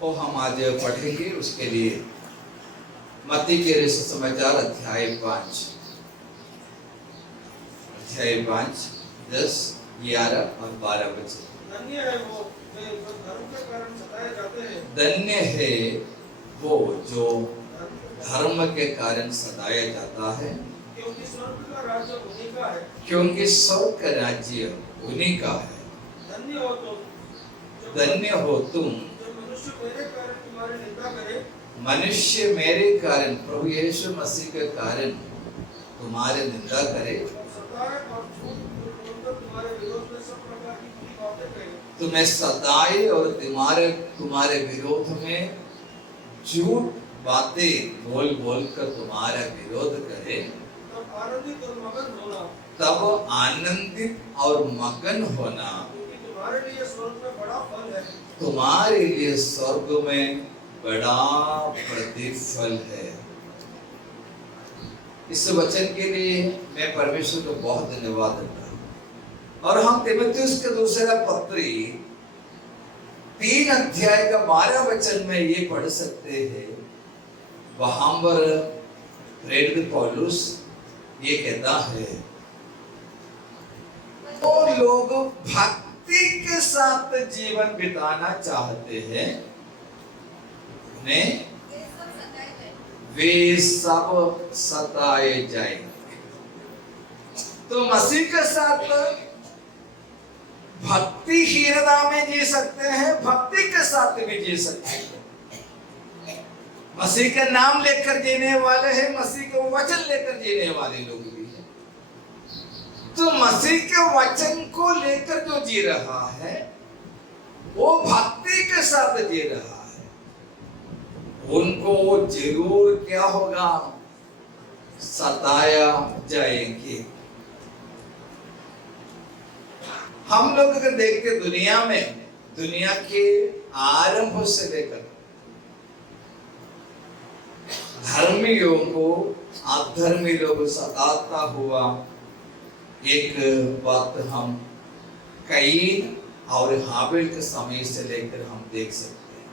वो हम आज पढ़ेंगे। उसके लिए मत्ती के सुसमाचार अध्याय 5 10, 11 और 12 वचन। धन्य है वो जो धर्म के कारण सताए जाते हैं। धन्य है वो जो धर्म के कारण सताया जाता है, क्योंकि स्वर्ग का राज्य उन्हीं का है। क्योंकि स्वर्ग का राज्य उन्हीं का है। धन्य हो तुम धन्य हो तुम जो मनुष्य मेरे कारण तुम्हारी निंदा करे। मनुष्य मेरे कारण, प्रभु यीशु मसीह के कारण तुम्हारे निंदा करे, सताए और झूठ बोलकर तुम्हारे विरोध में सब प्रकार की बुरी बातें कहे। तुम्हें सताए और तुम्हारे विरोध में झूठ बातें बोल बोल कर तुम्हारा विरोध करे, तब आनंदित और मगन होना। तब आनंदित और मगन होना, क्योंकि तुम्हारे लिए स्वर्ग में बड़ा फल है। तुम्हारे लिए स्वर्ग में बड़ा प्रतिफल है। इस वचन के लिए मैं परमेश्वर को बहुत धन्यवाद देता हूं। और हम तीमुथियुस के दूसरा पत्री 3 अध्याय का 12 वचन में ये पढ़ सकते हैं। वहां पर प्रेरित पौलुस ये कहता है, वो लोग भक्ति के साथ जीवन बिताना चाहते हैं, उन्हें वे सब सताए जाएंगे। तो मसीह के साथ भक्तिहीनता में जी सकते हैं, भक्ति के साथ भी जी सकते हैं। मसीह का नाम लेकर जीने वाले हैं, मसीह के वचन लेकर जीने वाले लोग भी हैं। तो मसीह के वचन को लेकर जो जी रहा है वो भक्ति के साथ जी रहा है, उनको जरूर क्या होगा, सताया जाएंगे। हम लोग अगर देखते दुनिया में, दुनिया के आरंभ से लेकर धर्मियों को अधर्मी लोग सताता हुआ एक बात हम कईन और हाबिल के समय से लेकर हम देख सकते हैं।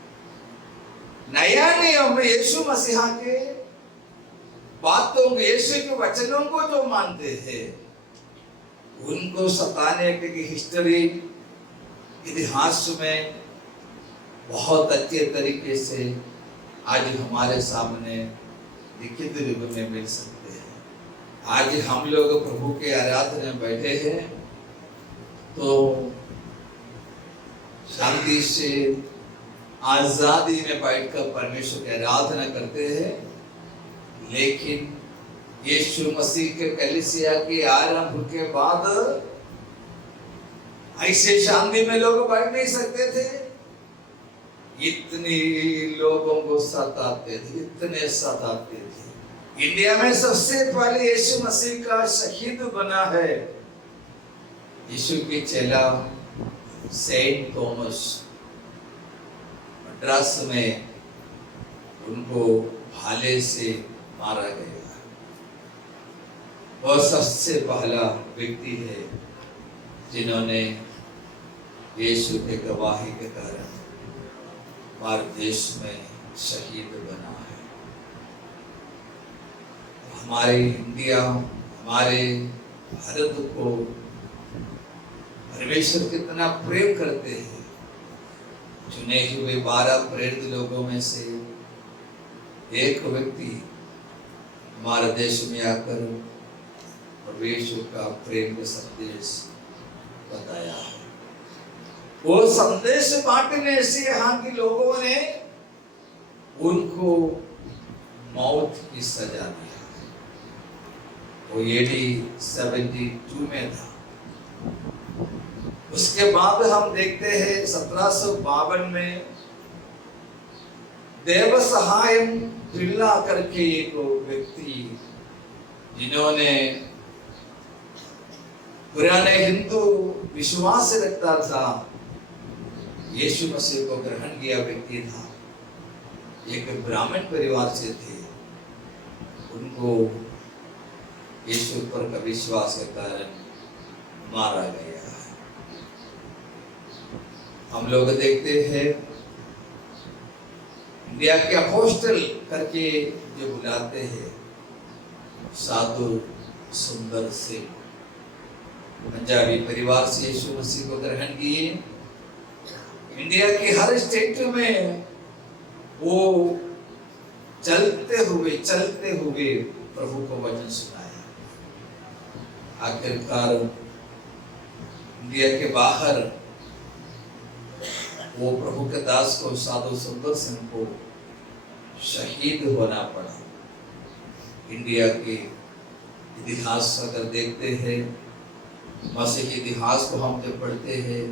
नया नियम यीशु मसीहा के बातों को, यीशु के वचनों को जो मानते हैं उनको सताने की हिस्ट्री इतिहास में बहुत अच्छे तरीके से आज हमारे सामने लिखित रूप में मिल सकते हैं। आज हम लोग प्रभु के आराधना में बैठे हैं तो शांति से आजादी में बैठकर परमेश्वर की आराधना करते हैं, लेकिन यीशु मसीह के कलीसिया के आरंभ के बाद ऐसे शांति में लोग बैठ नहीं सकते थे। इतने लोगों को सताते थे, इतने सताते थे। इंडिया में सबसे पहले यीशु मसीह का शहीद बना है यीशु के चेला सेंट थॉमस। मद्रास में उनको भाले से मारा गया। वह सबसे पहला व्यक्ति है जिन्होंने यीशु के गवाही के कारण भारत देश में शहीद बना है। हमारे इंडिया, हमारे भारत को परमेश्वर कितना प्रेम करते हैं। चुने हुए 12 प्रेरित लोगों में से एक व्यक्ति हमारे देश में आकर परमेश्वर का प्रेम का संदेश बताया है। वो संदेश बांटने से यहाँ के लोगों ने उनको मौत की सजा दिया। वो AD 72 में था। उसके बाद हम देखते हैं 1752 में देव सहाय पिल्ला करके एक व्यक्ति, जिन्होंने पुराने हिंदू विश्वास से रखता था, यीशु मसीह को ग्रहण किया व्यक्ति था। एक ब्राह्मण परिवार से थे। उनको यीशु पर का विश्वास के कारण मारा गया। हम लोग देखते हैं इंडिया के अपोस्टल करके जो बुलाते हैं, साधु सुंदर सिंह पंजाबी परिवार से यीशु मसीह को ग्रहण किए। इंडिया के हर स्टेट में वो चलते हुए प्रभु को वचन सुनाया। आखिरकार इंडिया के बाहर वो प्रभु के दास को, साधु सुंदर सिंह को शहीद होना पड़ा। इंडिया के इतिहास अगर देखते हैं, मसीही इतिहास को हम जब पढ़ते हैं,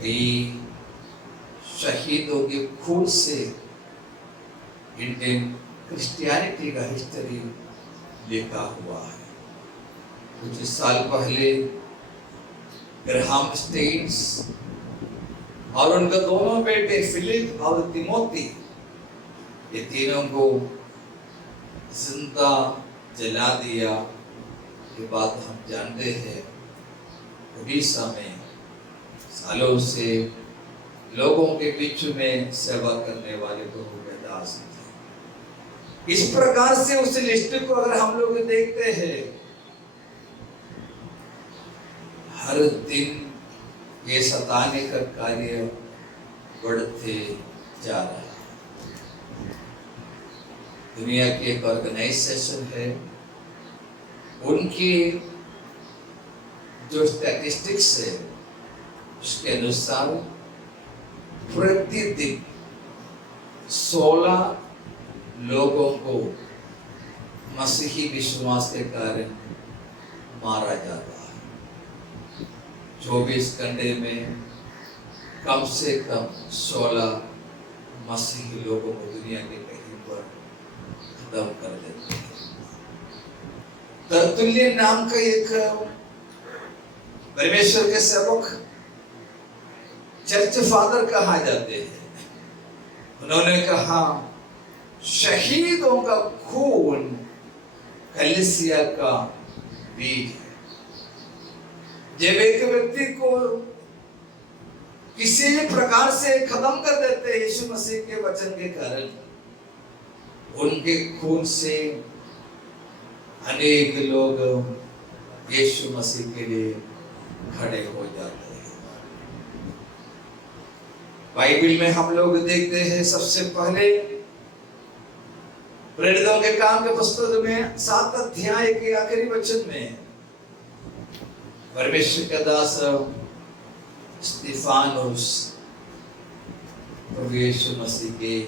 कई शहीदों के खून से इंडियन क्रिश्चियनिटी का हिस्ट्री लिखा हुआ है। कुछ साल पहले ग्राहम स्टेन्स और उनके दोनों बेटे फिलिप और तिमोथी, ये तीनों को जिंदा जला दिया। ये बात हम जानते हैं। उड़ीसा में सालों से लोगों के बीच में सेवा करने वाले प्रभु के दास थे। इस प्रकार से उस लिस्ट को अगर हम लोग देखते हैं, हर दिन ये सताने का कार्य बढ़ते जा रहा है। दुनिया की एक ऑर्गेनाइजेशन है, उनकी जो स्टैटिस्टिक्स है उसके अनुसार प्रतिदिन 16 लोगों को मसीही विश्वास के कारण मारा जाता है। 24 घंटे में कम से कम 16 मसीही लोगों को दुनिया के कहीं पर खत्म कर देते हैं। तरतुल्य नाम का एक परमेश्वर के सेवक चर्च फादर कहा जाते हैं। उन्होंने कहा, शहीदों का खून कलीसिया का बीज है। जब एक व्यक्ति को किसी भी प्रकार से खत्म कर देते हैं यीशु मसीह के वचन के कारण, उनके खून से अनेक लोग यीशु मसीह के लिए खड़े हो जाते हैं। बाइबल में हम लोग देखते हैं, सबसे पहले प्रेरितों के काम के पुस्तक में 7 अध्याय के आखिरी वचन में परमेश्वर का दास स्तिफानुस प्रभु यीशु मसीह के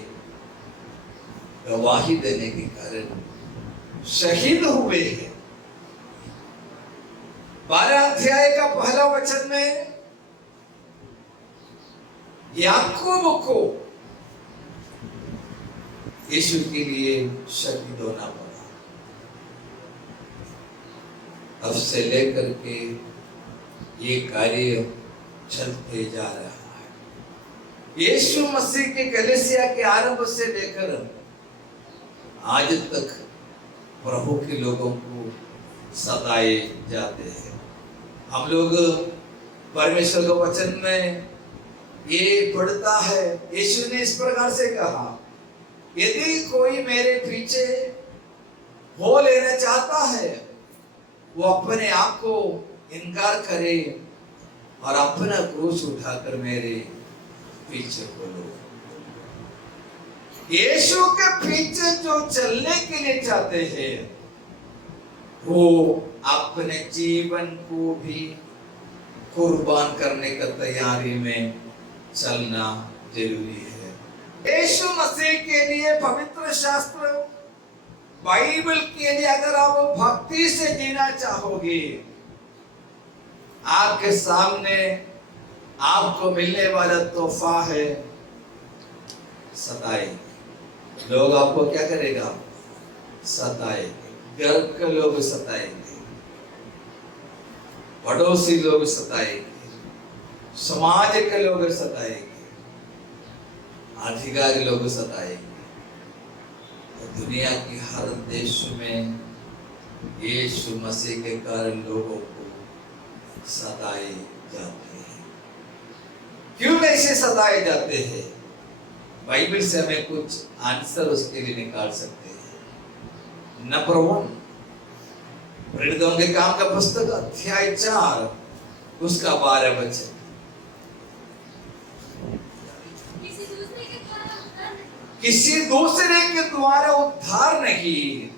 गवाही देने के कारण शहीद हुए हैं। 12 अध्याय का पहला वचन में याकूब को यीशु के लिए शहीद होना पड़ा। अब से लेकर के ये कार्य चलते जा रहा है। यीशु मसीह के कलीसिया के आरंभ से लेकर आज तक प्रभु के लोगों को सताए जाते हैं। हम लोग परमेश्वर के वचन में ये पढ़ता है, यीशु ने इस प्रकार से कहा, यदि कोई मेरे पीछे हो लेना चाहता है, वो अपने आप को इनकार करे और अपना क्रूस उठाकर मेरे पीछे बोलो। यीशु के पीछे जो चलने के लिए चाहते हैं, वो अपने जीवन को भी कुर्बान करने का तैयारी में चलना जरूरी है। यीशु मसीह के लिए पवित्र शास्त्र बाइबल के लिए अगर आप भक्ति से जीना चाहोगे, आपके सामने आपको मिलने वाला तोहफा है सताए। लोग आपको क्या करेगा? सताएंगे। घर के लोग सताएंगे, पड़ोसी लोग सताएंगे, समाज के लोग सताएंगे, अधिकारी लोग सताएंगे। तो दुनिया की हर देश में यीशु मसीह के कारण लोगों को सताए जाते हैं। क्यों ऐसे सताए जाते हैं? बाइबल से हमें कुछ आंसर उसके लिए निकाल सकते हैं। नंबर 1, प्रेरितों के काम का पुस्तक अध्याय 4 उसका 12 वचन। किसी दूसरे के द्वारा उद्धार नहीं,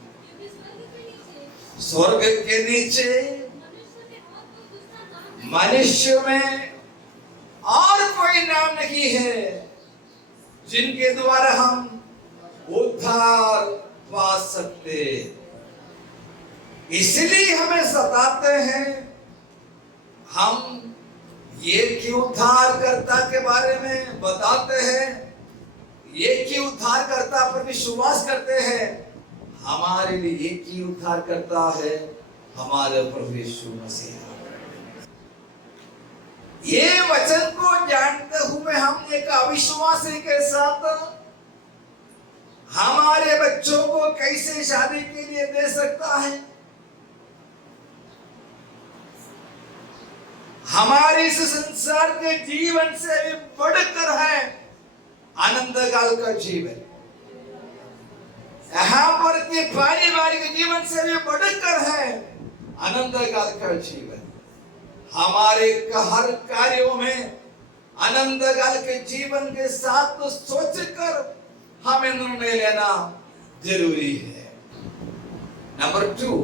स्वर्ग के नीचे मनुष्य में और कोई नाम नहीं है जिनके द्वारा हम उद्धार पा सकते। इसलिए हमें सताते हैं। हम ये कि उद्धारकर्ता के बारे में बताते हैं, ये कि उद्धारकर्ता पर विश्वास करते हैं। हमारे लिए एक ही उद्धारकर्ता है, हमारे प्रभु यीशु मसीह। ये वचन को जानते हुए हम एक अविश्वासी के साथ हमारे बच्चों को कैसे शादी के लिए दे सकता है? हमारे इस संसार के जीवन से भी बढ़कर है आनंद काल का जीवन। यहाँ पर के पारिवारिक जीवन से भी बढ़कर है आनंद काल का जीवन। हमारे हर कार्यों में आनंद काल के जीवन के साथ तो सोचकर हमें निर्णय लेना जरूरी है। नंबर 2,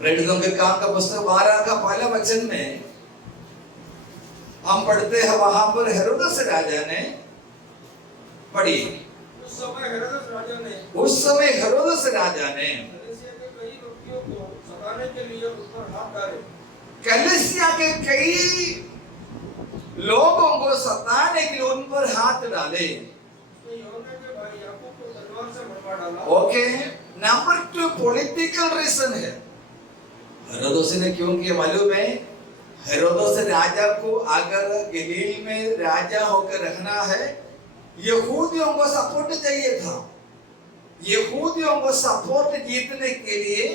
प्रेरितों के काम का पुस्तक 12 का 1 वचन में हम पढ़ते हैं, वहां पर हेरोदेस राजा ने, पढ़िए, उस समय हेरोदेस राजा ने कलीसिया के कई लोगों को सताने के लिए उन पर हाथ डाले। ओके, नंबर 2 पॉलिटिकल रीजन है। हेरोदेस ने क्यों किया मालूम है? हेरोदेस राजा को अगर गलील में राजा होकर रहना है, यहूदियों को सपोर्ट चाहिए था। यहूदियों को सपोर्ट जीतने के लिए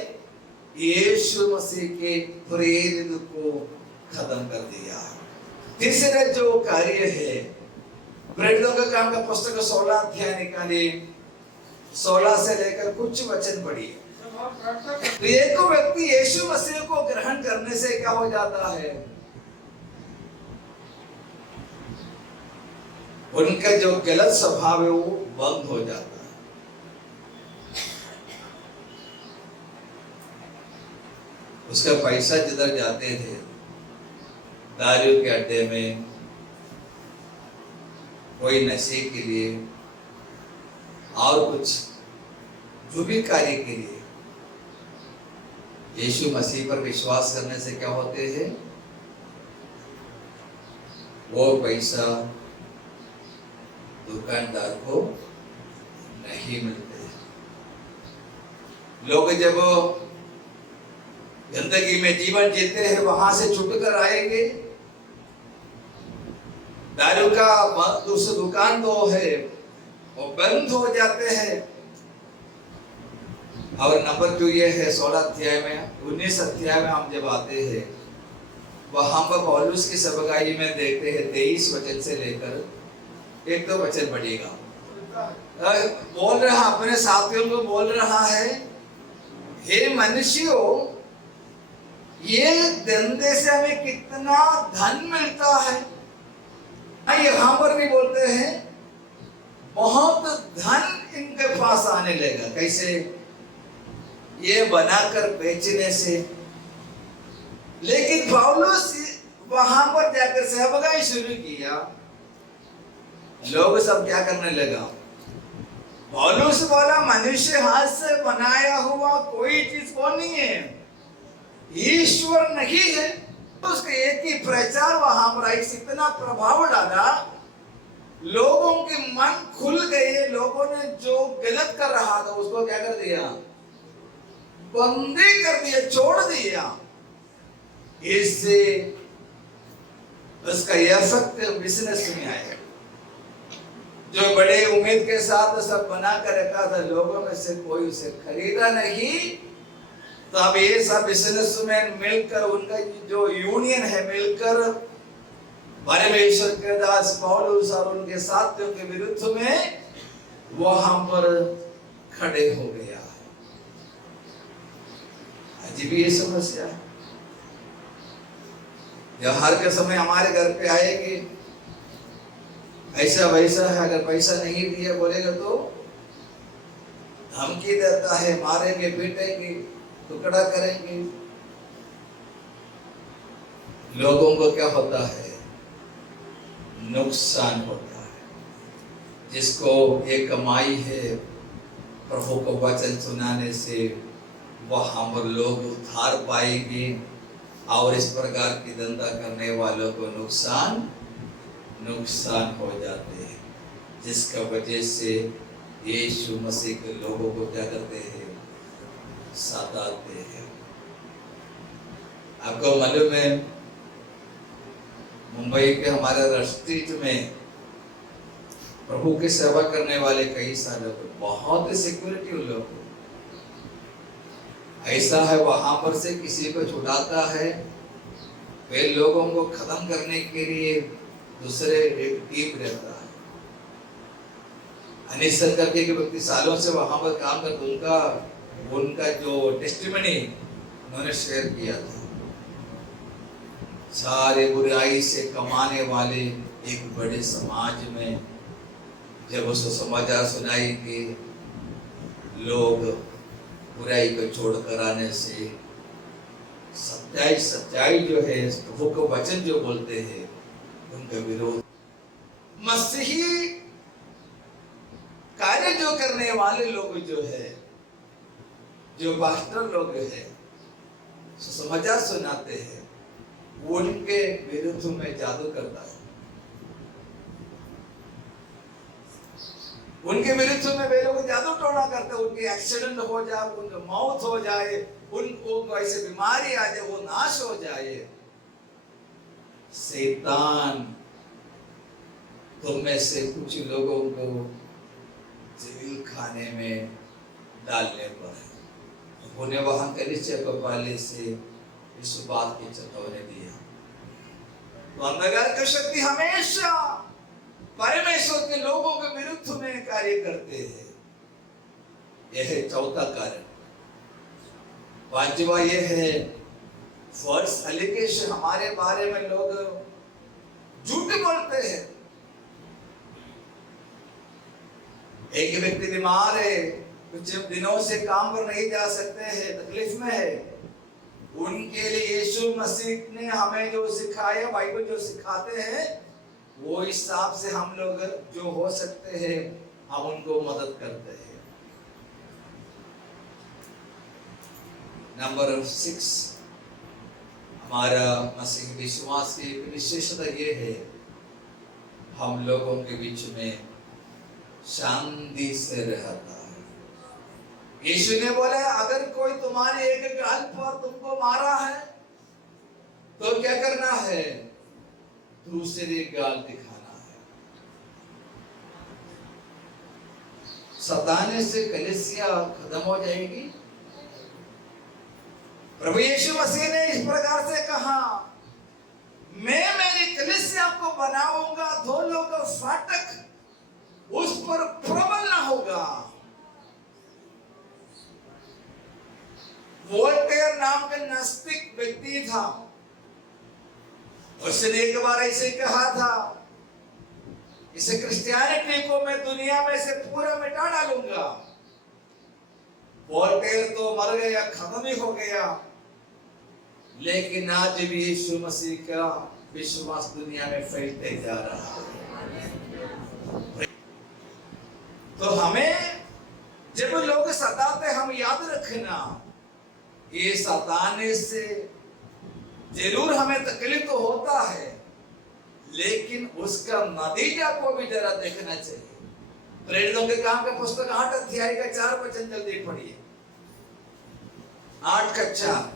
यीशु मसीह के प्रेरित को खत्म कर दिया। तीसरा जो कार्य है, प्रेरितों का काम का पुस्तक 16 अध्याय निकालिए, 16 से लेकर कुछ वचन पढ़िए। तो एक व्यक्ति यीशु मसीह को ग्रहण करने से क्या हो जाता है? उनका जो गलत स्वभाव है वो बंद हो जाता है। उसका पैसा जिधर जाते थे, दारू के अड्डे में, कोई नशे के लिए और कुछ जो भी कार्य के लिए, यीशु मसीह पर विश्वास करने से क्या होते हैं? वो पैसा दुकानदार को नहीं मिलते। लोग जब जिंदगी में जीवन जीते हैं, वहां से छुटकर आएंगे, दारू का दूसरी दुकान तो है वो बंद हो जाते हैं। और नंबर 2 ये है, 16 अध्याय में, 19 अध्याय में हम जब आते हैं, वहां पर पौलुस की सभागाई में देखते हैं 23 वचन से लेकर 1-2 वचन पढ़िएगा। बोल रहा, अपने साथियों को बोल रहा है, हे मनुष्यों, ये धंधे से हमें कितना धन मिलता है। यहाँ पर भी बोलते हैं बहुत धन इनके पास आने लगा। कैसे? ये बनाकर बेचने से। लेकिन पौलुस वहां पर जाकर सहभागी शुरू किया, लोग सब क्या करने लगा? पौलुस बोला, मनुष्य हाथ से बनाया हुआ कोई चीज कौन नहीं है, ईश्वर नहीं है। उसका एक ही प्रचार वहां पर इतना प्रभाव डाला, लोगों के मन खुल गए। लोगों ने जो गलत कर रहा था उसको क्या कर दिया? बंदी कर दिया, छोड़ दिया। इससे उसका इफेक्ट बिजनेस में आया। जो बड़े उम्मीद के साथ सब बना कर रखा था, लोगों में से कोई उसे खरीदा नहीं। तो अब ये सब बिजनेसमैन मिलकर, उनका जो यूनियन है मिलकर परमेश्वर के दास पौलुस और उनके साथियों के विरुद्ध में वहां पर खड़े हो गया। अजीब ये समस्या है। त्योहार के समय हमारे घर पे आएगी, ऐसा वैसा है, अगर पैसा नहीं दिया बोलेगा तो धमकी देता है, मारेंगे, पीटेंगे, टुकड़ा करेंगे। लोगों को क्या होता है? नुकसान होता है। जिसको ये कमाई है प्रभु को वचन सुनाने से, वहां पर लोग उद्धार पाएंगे और इस प्रकार की धंधा करने वालों को नुकसान हो जाते हैं, जिसका वजह से यीशु मसीह के लोगों को क्या करते हैं? सताते हैं। आपको मालूम है मुंबई के हमारे स्ट्रीट में प्रभु की सेवा करने वाले कई सारे लोग, बहुत सिक्योरिटी उन लोगों को ऐसा है, वहां पर से किसी को छुड़ाता है, वे लोगों को खत्म करने के लिए दूसरे एक टीम रहता है। अनिश सर करके के व्यक्ति सालों से वहां पर काम करते, उनका जो टेस्टिमनी उन्होंने शेयर किया था। सारे बुराई से कमाने वाले एक बड़े समाज में जब उसको समाचार सुनाई कि लोग बुराई को छोड़कर आने से सच्चाई जो है, प्रभु को वचन जो बोलते हैं, उनका विरोध, मसीही कार्य जो करने वाले लोग जो है, जो पास्टर लोग है, समाचार सुनाते हैं, उनके विरुद्ध में जादू करता है। उनके विरुद्ध में वे लोग जादू टोना करते हैं। उनके एक्सीडेंट हो जाए, उनका मौत हो जाए, उनको ऐसे बीमारी आ जाए, वो नाश हो जाए। शैतान तुम में से कुछ लोगों को जेल खाने में डालने पर है। उन्हें वहां कलीसिया को पहले से इस बात की चेतावनी दिया। तो अंधकार की शक्ति हमेशा परमेश्वर के लोगों के विरुद्ध में कार्य करते हैं। यह है चौथा कारण। पांचवा यह है फॉल्स एलिगेशन। हमारे बारे में लोग झूठ बोलते हैं। एक व्यक्ति बीमार है, कुछ दिनों से काम पर नहीं जा सकते हैं, तकलीफ में है, उनके लिए यीशु मसीह ने हमें जो सिखाया, बाइबल जो सिखाते हैं, वो हिसाब से हम लोग जो हो सकते हैं हम उनको मदद करते हैं। नंबर 6, हमारा मसीह विश्वास की विशेषता ये है, हम लोगों के बीच में शांति से रहता है। यीशु ने बोला, अगर कोई तुम्हारे एक गाल पर तुमको मारा है तो क्या करना है? दूसरे गाल दिखाना है। सताने से कलीसिया खत्म हो जाएगी। प्रभु यीशु मसीह ने इस प्रकार से कहा, मैं मेरी कलीसिया को बनाऊंगा, धोलों का फाटक उस पर प्रबल ना होगा। वोल्टेयर नाम का नास्तिक व्यक्ति था, उसने एक बार ऐसे कहा था, इस क्रिश्चियनिटी को मैं दुनिया में से पूरा मिटा डालूंगा। वोल्टेयर तो मर गया, खत्म ही हो गया, लेकिन आज भी यीशु मसीह का विश्वास दुनिया में फैलते जा रहा है। तो हमें जब लोग सताते, हम याद रखना, ये सताने से जरूर हमें तकलीफ तो होता है, लेकिन उसका नतीजा को भी जरा देखना चाहिए। प्रेरितों के काम का पुस्तक 8 अध्याय का 4 वचन जल्दी पढ़िए। 8 का 4।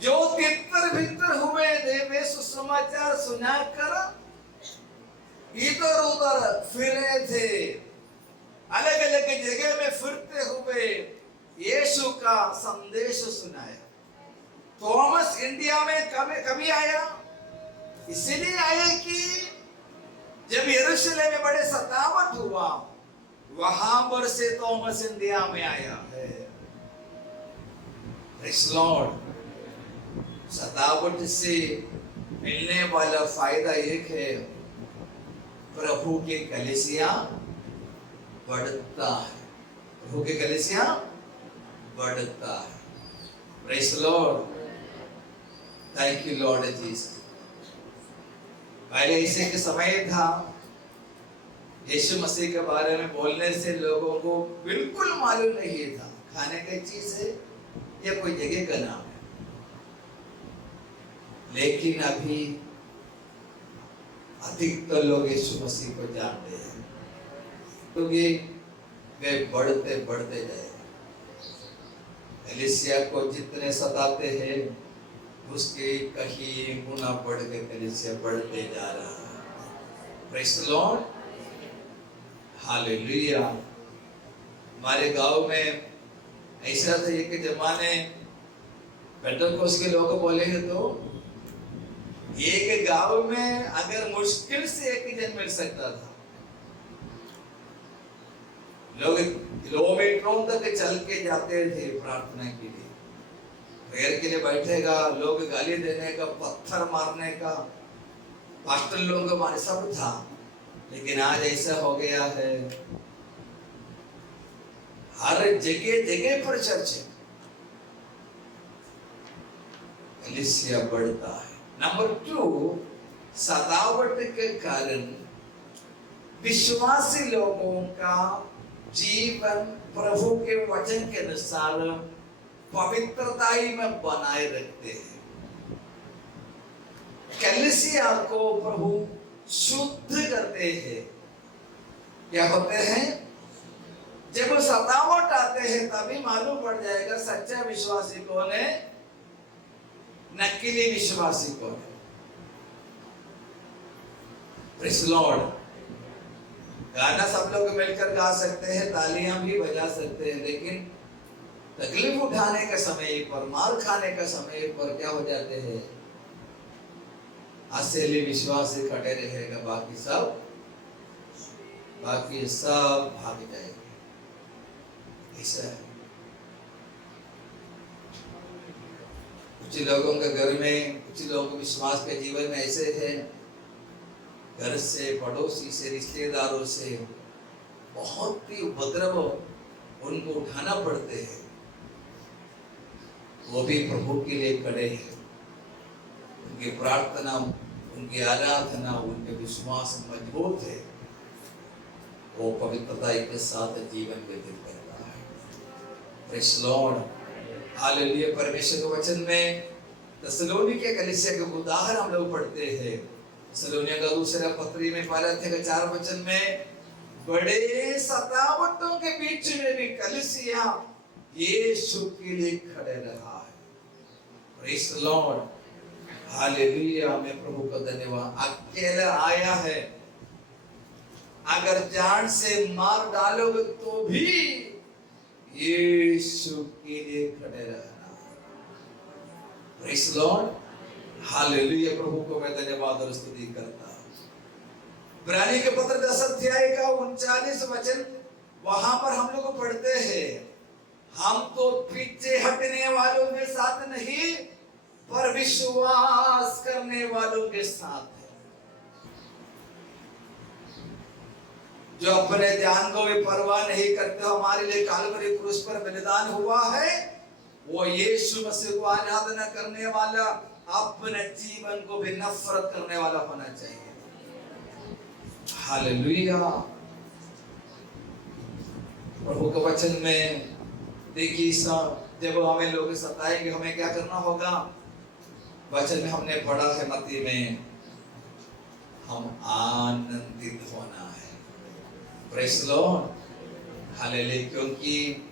जो तितर भीतर हुए थे, वे सुसमाचार सुनाकर इधर उधर फिरे थे, अलग अलग जगह में फिरते हुए यीशु का संदेश सुनाया। थॉमस इंडिया में कभी आया, इसलिए आया कि जब यरूशलेम में बड़े सतावट हुआ, वहां पर से थॉमस इंडिया में आया है। Praise Lord. सतावट से मिलने वाला फायदा एक है, प्रभु के कलीसिया बढ़ता है। प्रभु के कलीसिया बढ़ता है। Praise Lord. Thank you Lord Jesus. पहले ऐसे के समय था, यीशु मसीह के बारे में बोलने से लोगों को बिल्कुल मालूम नहीं था खाने की चीज है या कोई जगह का नाम है। लेकिन अभी अधिकतर लोग यीशु मसीह को जानते हैं, क्योंकि वे बढ़ते बढ़ते जाए। कलीसिया को जितने सताते हैं, उसके कहीं गुना बढ़ के कलीसिया बढ़ते जा रहा है। Praise the Lord. हालेलुया। हमारे गांव में ऐसा था एक जमाने, पेंटेकोस्ट के लोग बोलेंगे तो एक गांव में अगर मुश्किल से एक जन मिल सकता था। लोग किलोमीटरों तक चल के जाते थे प्रार्थना के लिए। प्रेयर के लिए बैठेगा, लोग गाली देने का, पत्थर मारने का, पास्टर लोगों को मारे, सब था। लेकिन आज ऐसा हो गया है, हर जगह जगह पर चर्च है। कलीसिया बढ़ता है। नंबर 2, सतावट के कारण विश्वासी लोगों का जीवन प्रभु के वचन के अनुसार पवित्रताई में बनाए रखते हैं। कलीसिया को प्रभु शुद्ध करते हैं। क्या होते हैं? जब सतावट आते हैं तभी मालूम पड़ जाएगा सच्चा विश्वासी कौन है, नकली विश्वासी कौन है। Praise Lord. गाना सब लोग मिलकर गा सकते हैं, तालियां भी बजा सकते हैं, लेकिन तकलीफ उठाने के समय पर, मार खाने का समय पर क्या हो जाते हैं? असली विश्वासी खड़े रहेगा, बाकी सब भाग जाएंगे। ऐसा है। कुछ लोगों के घर में, कुछ लोगों के विश्वास के जीवन में ऐसे है, घर से, पड़ोसी से, रिश्तेदारों से बहुत ही उपद्रव उनको उठाना पड़ते हैं। वो भी प्रभु के लिए खड़े हैं। उनकी प्रार्थना, उनकी आराधना, उनके विश्वास मजबूत है। वो पवित्रता के साथ जीवन व्यतीत करता है। Praise Lord. हालेलुया। परमेश्वर के वचन में थिस्सलुनीके कलीसिया के उदाहरण हम लोग पढ़ते हैं। थिस्सलुनीके का दूसरा पत्री में 1:4 में, बड़े सतावटों के बीच में भी कलीसिया यीशु के लिए खड़े रहा है। Praise the Lord. हालेलुया। मैं प्रभु का धन्यवाद। अकेला आया है, अगर जान से मार डालोगे तो भी यीशु के लिए खड़े रहना। Praise the Lord. हालेलुया। प्रभु को मैं धन्यवाद और स्तुति करता हूं। इब्रानी के पत्र 10:39 वहां पर हम लोग पढ़ते हैं, हम तो पीछे हटने वालों के साथ नहीं, पर विश्वास करने वालों के साथ है। जो अपने ध्यान को भी परवाह नहीं करते, हमारे लिए कालवरी क्रूस पर बलिदान हुआ है, वो यीशु मसीह को आराधना करने वाला, अपने जीवन को भी नफरत करने वाला होना चाहिए। हालेलुया। प्रभु के वचन में देखिए, जब हमें लोग सताएंगे हमें क्या करना होगा? वचन में हमने पढ़ा है मत्ती में, हम आनंदित होना है। Praise the Lord. हालेलुया। क्योंकि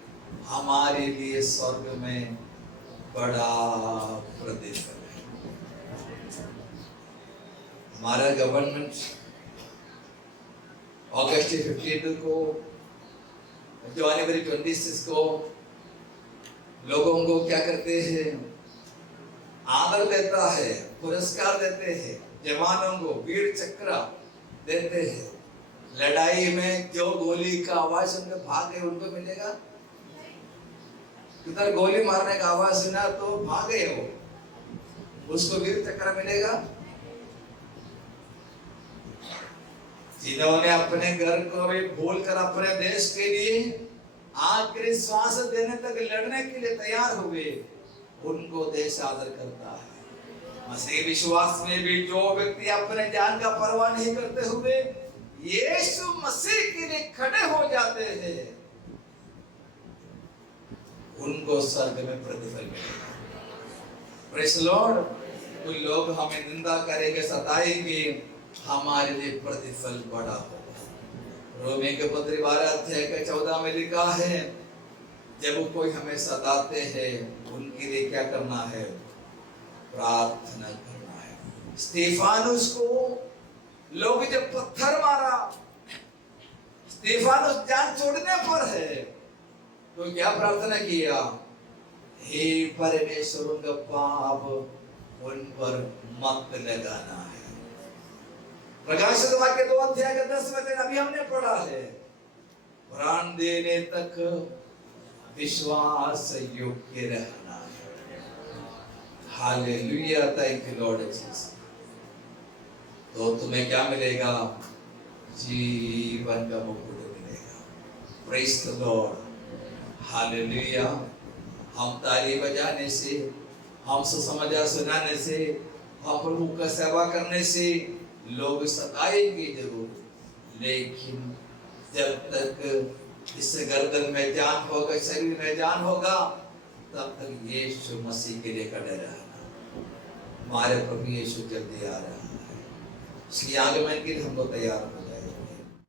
हमारे लिए स्वर्ग में बड़ा प्रतिफल है। हमारा गवर्नमेंट अगस्त 52 को, जनवरी 26 को लोगों को क्या करते हैं, आदर देता है, पुरस्कार देते हैं, जवानों को वीर चक्र देते हैं। लड़ाई में जो गोली का आवाज सुनकर भागे उनको मिलेगा? किधर गोली मारने का आवाज सुना तो भागे वो, उसको वीर चक्र मिलेगा? जिन्होंने अपने घर को भी भूल कर अपने देश के लिए आखिरी श्वास देने तक लड़ने के लिए तैयार हुए, उनको देश आदर करता है। मसीह विश्वास में भी जो व्यक्ति अपने जान का परवाह नहीं करते हुए यीशु मसीह के लिए खड़े हो जाते हैं, उनको स्वर्ग में प्रतिफल मिलेगा। Praise Lord. कुछ लोग हमें निंदा करेंगे, सताएंगे, हमारे लिए प्रतिफल बड़ा होगा। रोमी के पत्र 12 अध्याय के 14 में लिखा है, जब कोई हमें सताते हैं उनके लिए क्या करना है? प्रार्थना करना है। स्तिफानुस को लोग जब पत्थर मारा, स्तिफानुस जान छोड़ने पर है, तो क्या प्रार्थना किया? हे परमेश्वर, उनका पाप उन पर मत लगाना है। प्रकाशित वाक्य 2 अध्याय के 10 वचन अभी हमने पढ़ा है, प्राण देने तक विश्वास योग्य रहना है। Hallelujah, thank you Lord Jesus. तो तुम्हें क्या मिलेगा? जीवन का मुकुट मिलेगा। Praise the Lord, hallelujah. हम ताली बजाने से, हम सुसमाचार सुनाने से, हम प्रभु का सेवा करने से लोग सताएंगे जरूर, लेकिन जब तक इस गर्दन में जान होगा, शरीर में जान होगा, तब तक यीशु मसीह के लिए खड़े रहना। हमारे प्रभु यीशु जल्दी आ रहा है, इसलिए आगमन के लिए हमको तैयार होना।